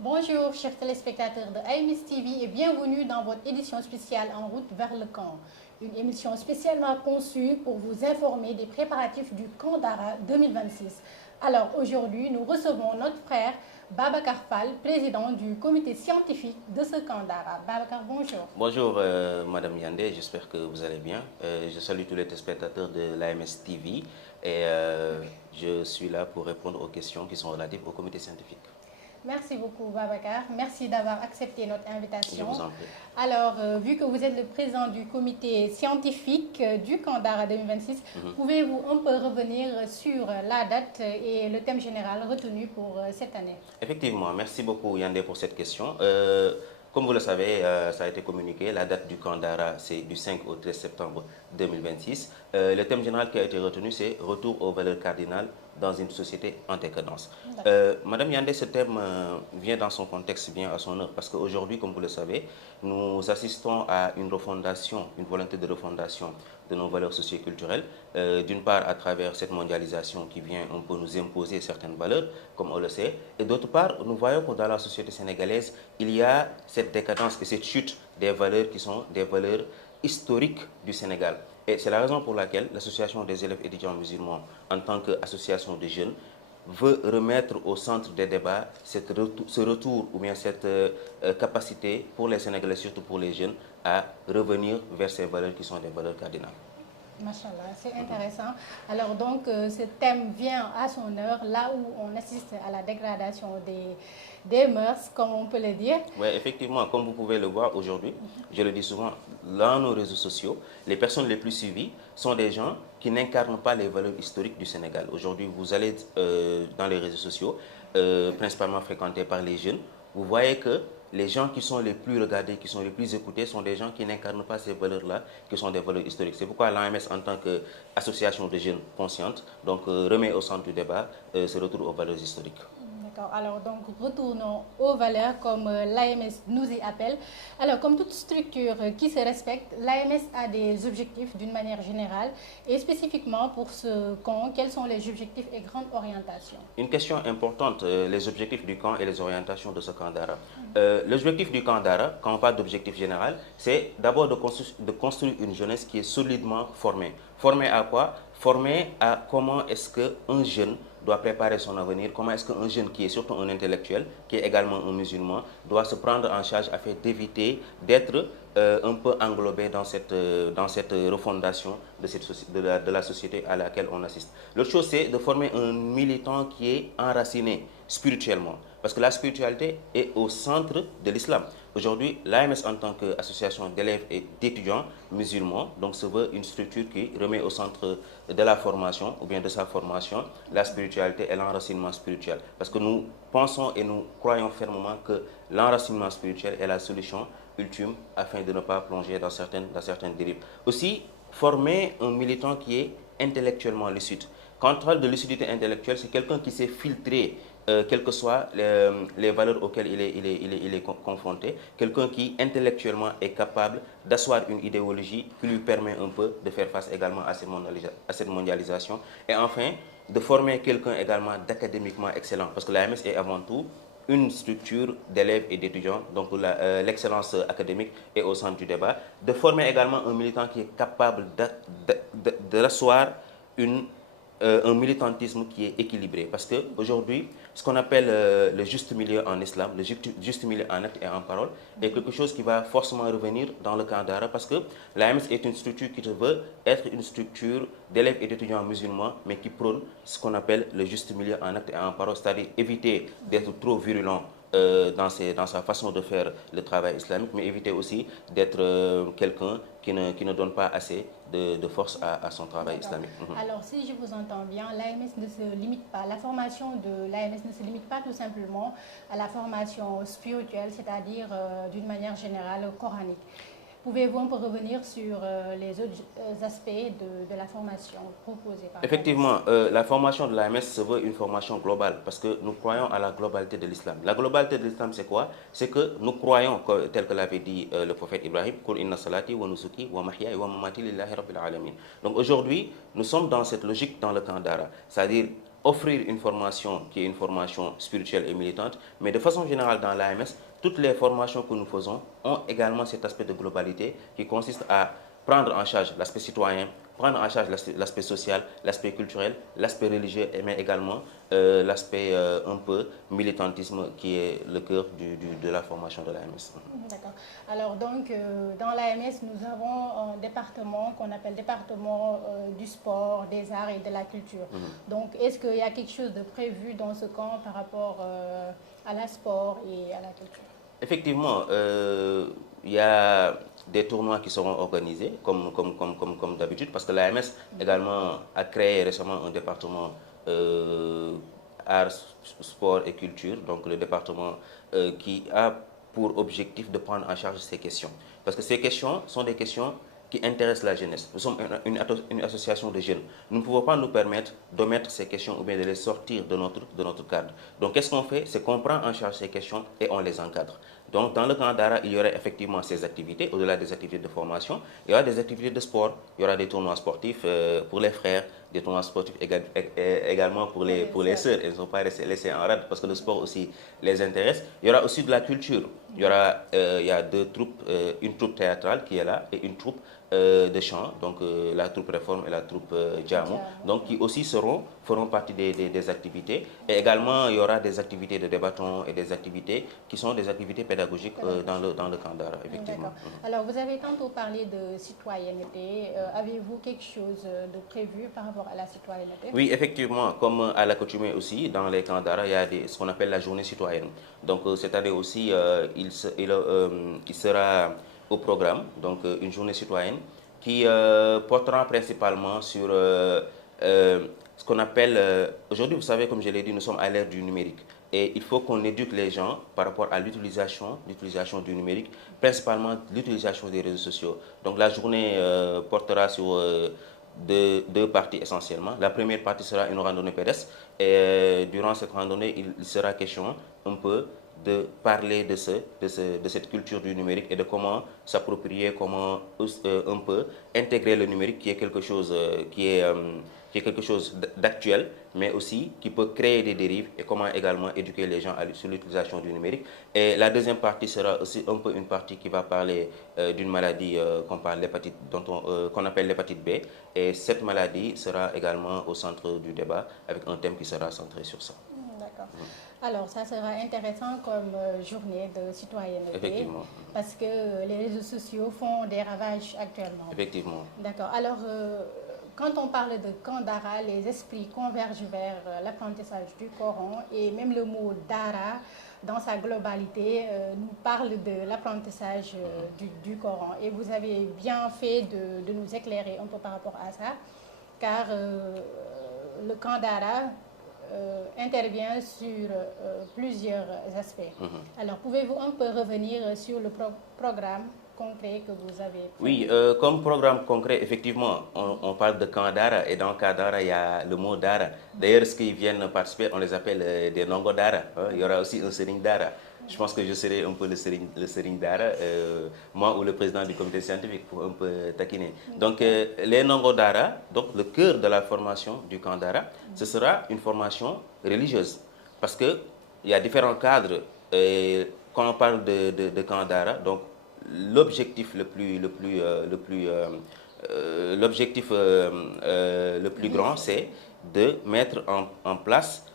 Bonjour chers téléspectateurs de AMS TV et bienvenue dans votre édition spéciale En route vers le camp. Une émission spécialement conçue pour vous informer des préparatifs du camp d'Ara 2026. Alors aujourd'hui, nous recevons notre frère Babacar Fall, président du comité scientifique de ce camp d'Ara. Babacar, bonjour. Bonjour Madame Yandé, j'espère que vous allez bien. Je salue tous les téléspectateurs de l'AMS TV et je suis là pour répondre aux questions qui sont relatives au comité scientifique. Merci beaucoup Babacar, merci d'avoir accepté notre invitation. Je vous en prie. Alors, vu que vous êtes le président du comité scientifique du camp d'Ara 2026, pouvez-vous un peu revenir sur la date et le thème général retenu pour cette année? Effectivement, merci beaucoup Yandé pour cette question. Comme vous le savez, ça a été communiqué, la date du camp d'Ara c'est du 5 au 13 septembre 2026. Le thème général qui a été retenu c'est « Retour aux valeurs cardinales dans une société en décadence ». Madame Yandé, ce thème vient dans son contexte, vient à son heure, parce qu'aujourd'hui, comme vous le savez, nous assistons à une refondation, une volonté de refondation de nos valeurs socio-culturelles, d'une part à travers cette mondialisation qui vient un peu nous imposer certaines valeurs, comme on le sait, et d'autre part, nous voyons que dans la société sénégalaise, il y a cette décadence et cette chute des valeurs qui sont des valeurs historiques du Sénégal. Et c'est la raison pour laquelle l'association des élèves étudiants musulmans, en tant qu'association de jeunes, veut remettre au centre des débats ce retour ou bien cette capacité pour les Sénégalais, surtout pour les jeunes, à revenir vers ces valeurs qui sont des valeurs cardinales. Machallah, c'est intéressant. Alors donc, ce thème vient à son heure, là où on assiste à la dégradation des mœurs, comme on peut le dire. Oui, effectivement, comme vous pouvez le voir aujourd'hui, je le dis souvent, dans nos réseaux sociaux, les personnes les plus suivies sont des gens qui n'incarnent pas les valeurs historiques du Sénégal. Aujourd'hui, vous allez dans les réseaux sociaux, principalement fréquentés par les jeunes, vous voyez que les gens qui sont les plus regardés, qui sont les plus écoutés, sont des gens qui n'incarnent pas ces valeurs-là, qui sont des valeurs historiques. C'est pourquoi l'AMS, en tant qu'association de jeunes conscientes, donc, remet au centre du débat ce retour aux valeurs historiques. D'accord. Alors donc retournons aux valeurs comme l'AMS nous y appelle. Alors comme toute structure qui se respecte, l'AMS a des objectifs d'une manière générale et spécifiquement pour ce camp, quels sont les objectifs et grandes orientations? Une question importante, les objectifs du camp et les orientations de ce camp d'Ara. L'objectif du camp d'Ara, quand on parle d'objectif général, c'est d'abord de construire une jeunesse qui est solidement formée. Formée à quoi? Formée à comment est-ce qu'un jeune doit préparer son avenir, comment est-ce qu'un jeune qui est surtout un intellectuel, qui est également un musulman, doit se prendre en charge afin d'éviter d'être un peu englobé dans cette refondation de la société à laquelle on assiste. L'autre chose, c'est de former un militant qui est enraciné spirituellement, parce que la spiritualité est au centre de l'islam. Aujourd'hui, l'AMS en tant qu'association d'élèves et d'étudiants musulmans, donc se veut une structure qui remet au centre de la formation ou bien de sa formation la spiritualité et l'enracinement spirituel. Parce que nous pensons et nous croyons fermement que l'enracinement spirituel est la solution ultime afin de ne pas plonger dans certaines dérives. Aussi, former un militant qui est intellectuellement lucide. Quand on parle de lucidité intellectuelle, c'est quelqu'un qui sait filtrer quelles que soient les valeurs auxquelles il est confronté, quelqu'un qui intellectuellement est capable d'asseoir une idéologie qui lui permet un peu de faire face également à cette mondialisation. Et enfin, de former quelqu'un également d'académiquement excellent, parce que l'AMS est avant tout une structure d'élèves et d'étudiants, donc l'excellence académique est au centre du débat, de former également un militant qui est capable de rasseoir un militantisme qui est équilibré. Parce qu'aujourd'hui, ce qu'on appelle le juste milieu en islam, le juste milieu en acte et en parole, est quelque chose qui va forcément revenir dans le camp d'Ara, parce que l'AMS est une structure qui veut être une structure d'élèves et d'étudiants musulmans, mais qui prône ce qu'on appelle le juste milieu en acte et en parole, c'est-à-dire éviter d'être trop virulent dans sa façon de faire le travail islamique, mais éviter aussi d'être quelqu'un qui ne donne pas assez de force à son travail islamique. Alors, si je vous entends bien, l'AMS ne se limite pas, la formation de l'AMS ne se limite pas tout simplement à la formation spirituelle, c'est-à-dire d'une manière générale coranique. Pouvez-vous un peu revenir sur les autres aspects de la formation proposée par Effectivement, la formation de l'AMS se veut une formation globale parce que nous croyons à la globalité de l'islam. La globalité de l'islam, c'est quoi? C'est que nous croyons, tel que l'avait dit le prophète Ibrahim, Qul inna salati wa nusuki wa mahyaya wa mamati lillahi rabbil alamin. Donc aujourd'hui, nous sommes dans cette logique dans le camp d'Ara, c'est-à-dire offrir une formation qui est une formation spirituelle et militante, mais de façon générale dans l'AMS, toutes les formations que nous faisons ont également cet aspect de globalité qui consiste à prendre en charge l'aspect citoyen, prendre en charge l'aspect social, l'aspect culturel, l'aspect religieux, mais également l'aspect un peu militantisme qui est le cœur de la formation de l'AMS. D'accord. Alors donc, dans l'AMS, nous avons un département qu'on appelle département du sport, des arts et de la culture. Donc, est-ce qu'il y a quelque chose de prévu dans ce camp par rapport à la sport et à la culture? Effectivement, il y a des tournois qui seront organisés comme d'habitude, parce que l'AMS également a créé récemment un département arts, sport et culture, donc le département qui a pour objectif de prendre en charge ces questions. Parce que ces questions sont des questions qui intéressent la jeunesse. Nous sommes une association de jeunes. Nous ne pouvons pas nous permettre d'omettre ces questions ou bien de les sortir de notre cadre. Donc qu'est-ce qu'on fait? C'est qu'on prend en charge ces questions et on les encadre. Donc dans le camp d'Ara, il y aurait effectivement ces activités, au-delà des activités de formation, il y aura des activités de sport, il y aura des tournois sportifs pour les frères, des tournois sportifs également pour les sœurs. Elles ne sont pas laissées en rade parce que le sport aussi les intéresse. Il y aura aussi de la culture. Il y a deux troupes, une troupe théâtrale qui est là et une troupe de chant, donc la troupe Réforme et la troupe Djamou, donc qui aussi feront partie des activités. Et également, il y aura des activités de débatton et des activités qui sont des activités pédagogiques dans le camp d'Ara, effectivement. Alors, vous avez tantôt parlé de citoyenneté. Avez-vous quelque chose de prévu par rapport à la citoyenneté? Oui, effectivement, comme à l'accoutumée aussi, dans les camps d'Ara, il y a ce qu'on appelle la journée citoyenne. Donc, cette année aussi, il sera au programme, donc une journée citoyenne qui portera principalement sur ce qu'on appelle, aujourd'hui vous savez comme je l'ai dit, nous sommes à l'ère du numérique et il faut qu'on éduque les gens par rapport à l'utilisation du numérique, principalement l'utilisation des réseaux sociaux. Donc la journée portera sur deux parties essentiellement. La première partie sera une randonnée pédestre et durant cette randonnée il sera question un peu de parler de cette culture du numérique et de comment s'approprier, comment un peu intégrer le numérique qui est quelque chose d'actuel, mais aussi qui peut créer des dérives et comment également éduquer les gens sur l'utilisation du numérique. Et la deuxième partie sera aussi un peu une partie qui va parler d'une maladie qu'on appelle l'hépatite B. Et cette maladie sera également au centre du débat avec un thème qui sera centré sur ça. D'accord. Alors, ça sera intéressant comme journée de citoyenneté parce que les réseaux sociaux font des ravages actuellement. Effectivement. D'accord. Alors, quand on parle de camp d'Ara, les esprits convergent vers l'apprentissage du Coran et même le mot d'Ara, dans sa globalité, nous parle de l'apprentissage du Coran. Et vous avez bien fait de nous éclairer un peu par rapport à ça, car le camp d'Ara intervient sur plusieurs aspects. Alors, pouvez-vous un peu revenir sur le programme concret que vous avez prévu? Oui, comme programme concret, effectivement, on parle de camp d'Ara et dans le camp d'Ara, il y a le mot d'Ara. D'ailleurs, ceux qui viennent participer, on les appelle des Nongo d'Ara. Il y aura aussi un Serigne d'Ara. Je pense que je serai un peu le Serigne d'Ara, moi ou le président du comité scientifique pour un peu taquiner. Donc, les Nongo d'Ara, donc le cœur de la formation du camp d'Ara, ce sera une formation religieuse. Parce qu'il y a différents cadres. Quand on parle de camp d'Ara, donc l'objectif le plus grand, c'est de mettre en place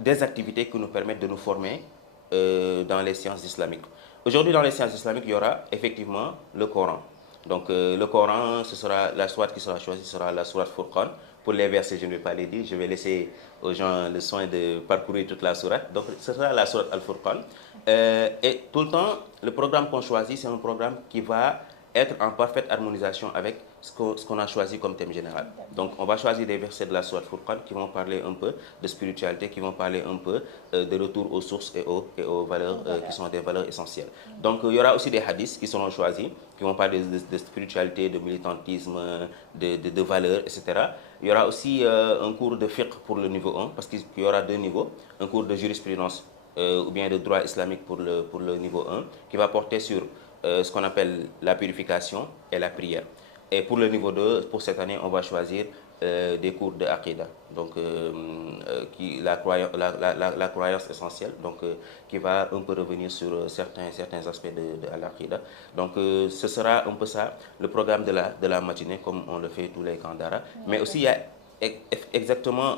des activités qui nous permettent de nous former dans les sciences islamiques. Aujourd'hui, dans les sciences islamiques, il y aura effectivement le Coran. Donc le Coran, ce sera la sourate qui sera choisie, ce sera la sourate Furqan. Pour les versets, je ne vais pas les dire, je vais laisser aux gens le soin de parcourir toute la sourate. Donc ce sera la sourate Al-Furqan. Et tout le temps, le programme qu'on choisit, c'est un programme qui va être en parfaite harmonisation avec ce qu'on a choisi comme thème général. Donc on va choisir des versets de la sourate Furqan qui vont parler un peu de spiritualité, qui vont parler un peu de retour aux sources et aux valeurs qui sont des valeurs essentielles. Donc il y aura aussi des hadiths qui seront choisis, qui vont parler de spiritualité, de militantisme, de valeurs, etc. Il y aura aussi un cours de fiqh pour le niveau 1, parce qu'il y aura deux niveaux, un cours de jurisprudence ou bien de droit islamique pour le niveau 1, qui va porter sur ce qu'on appelle la purification et la prière. Et pour le niveau 2, pour cette année, on va choisir des cours de Aqidah, donc la croyance essentielle, donc qui va un peu revenir sur certains aspects de l'Aqidah. Donc ce sera un peu ça, le programme de la matinée, comme on le fait tous les camps d'Ara. Mais aussi, il y a exactement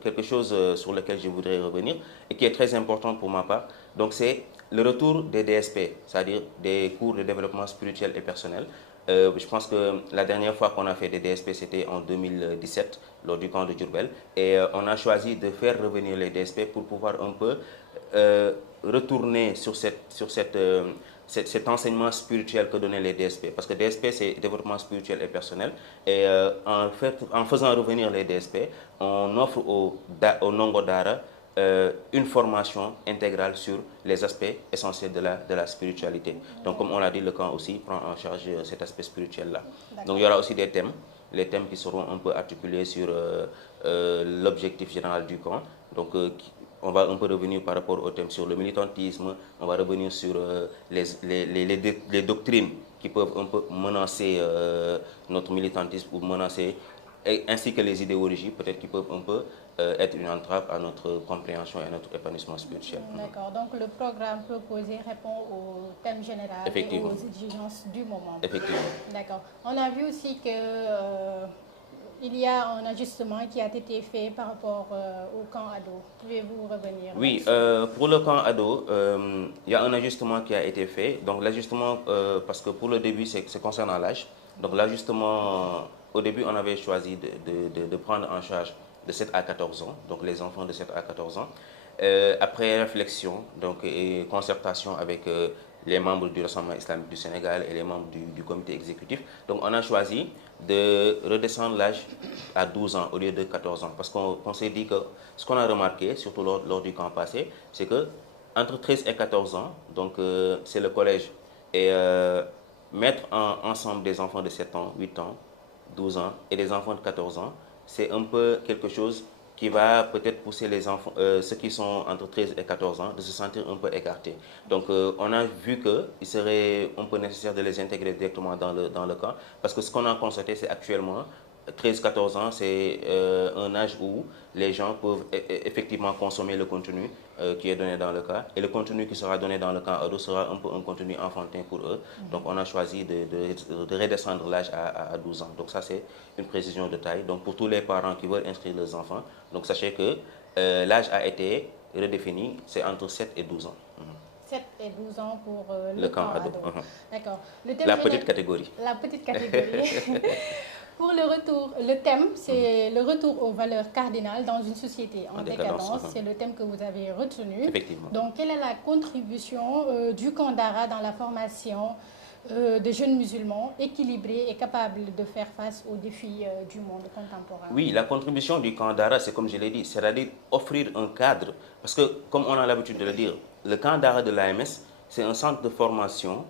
quelque chose sur lequel je voudrais revenir et qui est très important pour ma part. Donc c'est le retour des DSP, c'est-à-dire des cours de développement spirituel et personnel. Je pense que la dernière fois qu'on a fait des DSP, c'était en 2017, lors du camp de Diourbel. Et on a choisi de faire revenir les DSP pour pouvoir un peu retourner sur cet enseignement spirituel que donnaient les DSP. Parce que DSP, c'est développement spirituel et personnel. Et en faisant revenir les DSP, on offre au Nongo Dara une formation intégrale sur les aspects essentiels de la spiritualité. Donc, comme on l'a dit, le camp aussi prend en charge cet aspect spirituel-là. Donc, il y aura aussi des thèmes, les thèmes qui seront un peu articulés sur l'objectif général du camp. Donc, on va un peu revenir par rapport au thème sur le militantisme, on va revenir sur les doctrines qui peuvent un peu menacer notre militantisme ou menacer, ainsi que les idéologies peut-être qui peuvent un peu être une entrave à notre compréhension et à notre épanouissement spirituel. D'accord, donc le programme proposé répond au thème général et aux exigences du moment. Effectivement. D'accord. On a vu aussi que il y a un ajustement qui a été fait par rapport au camp ado. Pouvez-vous revenir? Oui, pour le camp ado, il y a un ajustement qui a été fait. Donc l'ajustement, parce que pour le début, c'est concernant l'âge. Donc l'ajustement, au début, on avait choisi de prendre en charge de 7 à 14 ans, donc les enfants de 7 à 14 ans. Après réflexion donc, et concertation avec les membres du Rassemblement islamique du Sénégal et les membres du comité exécutif, donc on a choisi de redescendre l'âge à 12 ans au lieu de 14 ans. Parce qu'on s'est dit que ce qu'on a remarqué, surtout lors du camp passé, c'est que entre 13 et 14 ans, donc c'est le collège, et mettre ensemble des enfants de 7 ans, 8 ans, 12 ans et des enfants de 14 ans, c'est un peu quelque chose qui va peut-être pousser les enfants, ceux qui sont entre 13 et 14 ans, de se sentir un peu écartés. Donc on a vu qu'il serait un peu nécessaire de les intégrer directement dans le camp, parce que ce qu'on a constaté, c'est actuellement 13-14 ans, c'est un âge où les gens peuvent effectivement consommer le contenu qui est donné dans le cas. Et le contenu qui sera donné dans le camp ado sera un peu un contenu enfantin pour eux. Donc on a choisi de redescendre l'âge à 12 ans. Donc ça, c'est une précision de taille. Donc pour tous les parents qui veulent inscrire leurs enfants, donc sachez que l'âge a été redéfini, c'est entre 7 et 12 ans. 7 et 12 ans pour le camp ado. D'accord. La petite catégorie. La petite catégorie. Pour le retour, le thème, c'est le retour aux valeurs cardinales dans une société en décadence. C'est le thème que vous avez retenu. Effectivement. Donc, quelle est la contribution du camp d'Ara dans la formation de jeunes musulmans équilibrés et capables de faire face aux défis du monde contemporain? Oui, la contribution du camp d'Ara, c'est comme je l'ai dit, c'est-à-dire offrir un cadre. Parce que, comme on a l'habitude de le dire, le camp d'Ara de l'AMS, c'est un centre de formation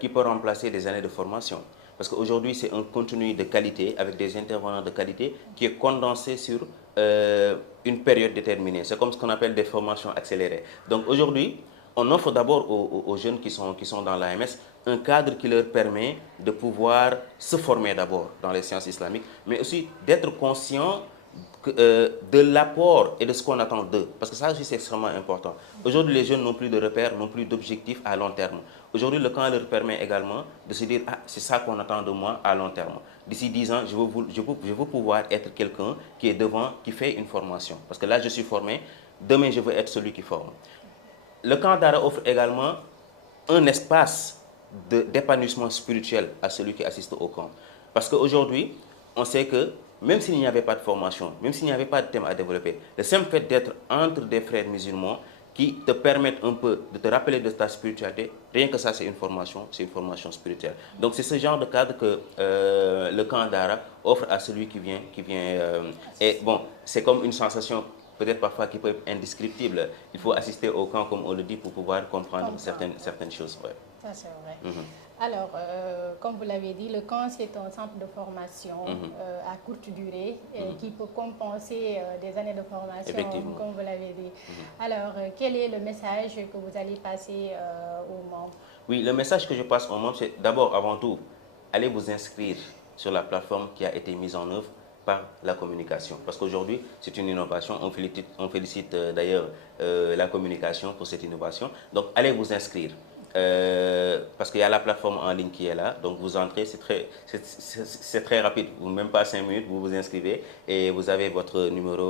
qui peut remplacer des années de formation. Parce qu'aujourd'hui, c'est un contenu de qualité, avec des intervenants de qualité, qui est condensé sur une période déterminée. C'est comme ce qu'on appelle des formations accélérées. Donc aujourd'hui, on offre d'abord aux jeunes qui sont dans l'AMS un cadre qui leur permet de pouvoir se former d'abord dans les sciences islamiques, mais aussi d'être conscient de l'apport et de ce qu'on attend d'eux. Parce que ça aussi, c'est extrêmement important. Aujourd'hui, les jeunes n'ont plus de repères, n'ont plus d'objectifs à long terme. Aujourd'hui, le camp leur permet également de se dire « Ah, c'est ça qu'on attend de moi à long terme. D'ici 10 ans, je veux pouvoir être quelqu'un qui est devant, qui fait une formation. Parce que là, je suis formé. Demain, je veux être celui qui forme. » Le camp d'Ara offre également un espace d'épanouissement spirituel à celui qui assiste au camp. Parce qu'aujourd'hui, on sait que même s'il n'y avait pas de formation, même s'il n'y avait pas de thème à développer, le simple fait d'être entre des frères musulmans qui te permettent un peu de te rappeler de ta spiritualité, rien que ça, c'est une formation spirituelle. Donc c'est ce genre de cadre que le camp d'Ara offre à celui qui vient et bon, c'est comme une sensation peut-être parfois qui peut être indescriptible. Il faut assister au camp, comme on le dit, pour pouvoir comprendre certaines choses. Ouais. Ça, c'est vrai. Alors, comme vous l'avez dit, le camp, c'est un centre de formation à courte durée qui peut compenser des années de formation, comme vous l'avez dit. Alors, quel est le message que vous allez passer aux membres? Oui, le message que je passe aux membres, c'est d'abord, avant tout, allez vous inscrire sur la plateforme qui a été mise en œuvre par la communication. Parce qu'aujourd'hui, c'est une innovation. On félicite d'ailleurs la communication pour cette innovation. Donc, allez vous inscrire. Parce qu'il y a la plateforme en ligne qui est là, donc vous entrez, c'est très rapide, même pas 5 minutes, vous vous inscrivez et vous avez votre numéro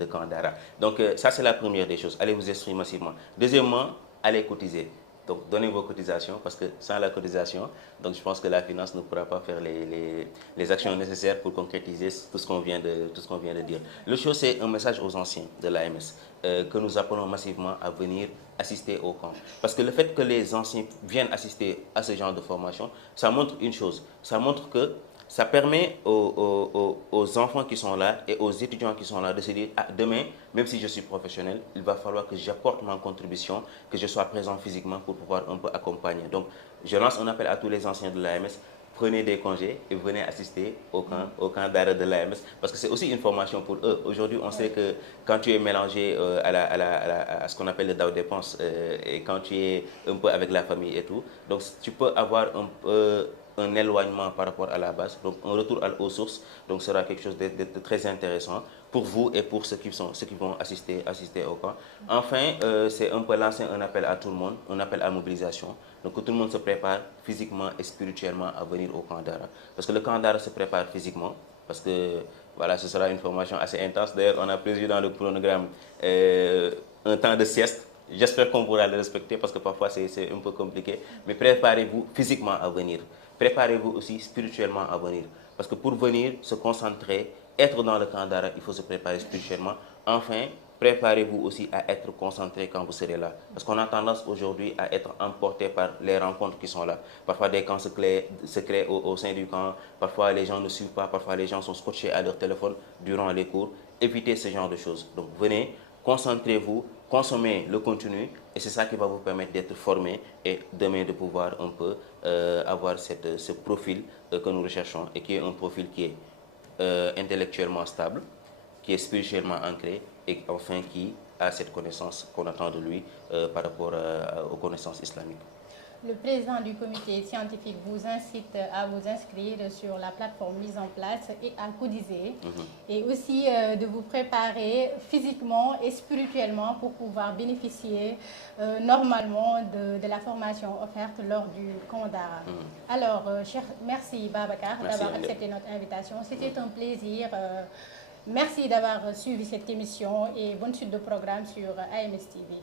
de Kandara. Donc ça c'est la première des choses, allez vous inscrire massivement. Deuxièmement, allez cotiser. Donc donnez vos cotisations parce que sans la cotisation, donc je pense que la finance ne pourra pas faire les actions nécessaires pour concrétiser tout ce qu'on vient de dire. Le chose c'est un message aux anciens de l'AMS que nous appelons massivement à venir assister au camp. Parce que le fait que les anciens viennent assister à ce genre de formation, ça montre une chose, ça montre que ça permet aux enfants qui sont là et aux étudiants qui sont là de se dire ah, demain, même si je suis professionnel, il va falloir que j'apporte ma contribution, que je sois présent physiquement pour pouvoir un peu accompagner. Donc, je lance un appel à tous les anciens de l'AMS, prenez des congés et venez assister au camp d'arrêt de l'AMS parce que c'est aussi une formation pour eux. Aujourd'hui, on sait que quand tu es mélangé à ce qu'on appelle le DAO dépenses et quand tu es un peu avec la famille et tout, donc tu peux avoir un éloignement par rapport à la base, donc un retour aux sources, donc sera quelque chose de très intéressant pour vous et pour ceux qui vont assister au camp. Enfin, c'est un peu lancer un appel à tout le monde, un appel à mobilisation, donc que tout le monde se prépare physiquement et spirituellement à venir au camp d'Ara. Parce que le camp d'Ara se prépare physiquement, parce que voilà, ce sera une formation assez intense. D'ailleurs, on a prévu dans le chronogramme un temps de sieste. J'espère qu'on pourra le respecter parce que parfois c'est un peu compliqué. Mais préparez-vous physiquement à venir. Préparez-vous aussi spirituellement à venir. Parce que pour venir, se concentrer, être dans le camp d'Ara, il faut se préparer spirituellement. Enfin, préparez-vous aussi à être concentré quand vous serez là. Parce qu'on a tendance aujourd'hui à être emporté par les rencontres qui sont là. Parfois des camps se créent au sein du camp. Parfois les gens ne suivent pas. Parfois les gens sont scotchés à leur téléphone durant les cours. Évitez ce genre de choses. Donc venez, concentrez-vous, consommez le contenu et c'est ça qui va vous permettre d'être formé et demain de pouvoir un peu avoir ce profil que nous recherchons et qui est un profil qui est intellectuellement stable, qui est spirituellement ancré et enfin qui a cette connaissance qu'on attend de lui par rapport aux connaissances islamiques. Le président du comité scientifique vous incite à vous inscrire sur la plateforme mise en place et à cotiser. Et aussi de vous préparer physiquement et spirituellement pour pouvoir bénéficier normalement de la formation offerte lors du camp d'Ara. Alors, merci Babacar d'avoir accepté notre invitation. C'était un plaisir. Merci d'avoir suivi cette émission et bonne suite de programme sur AMS TV.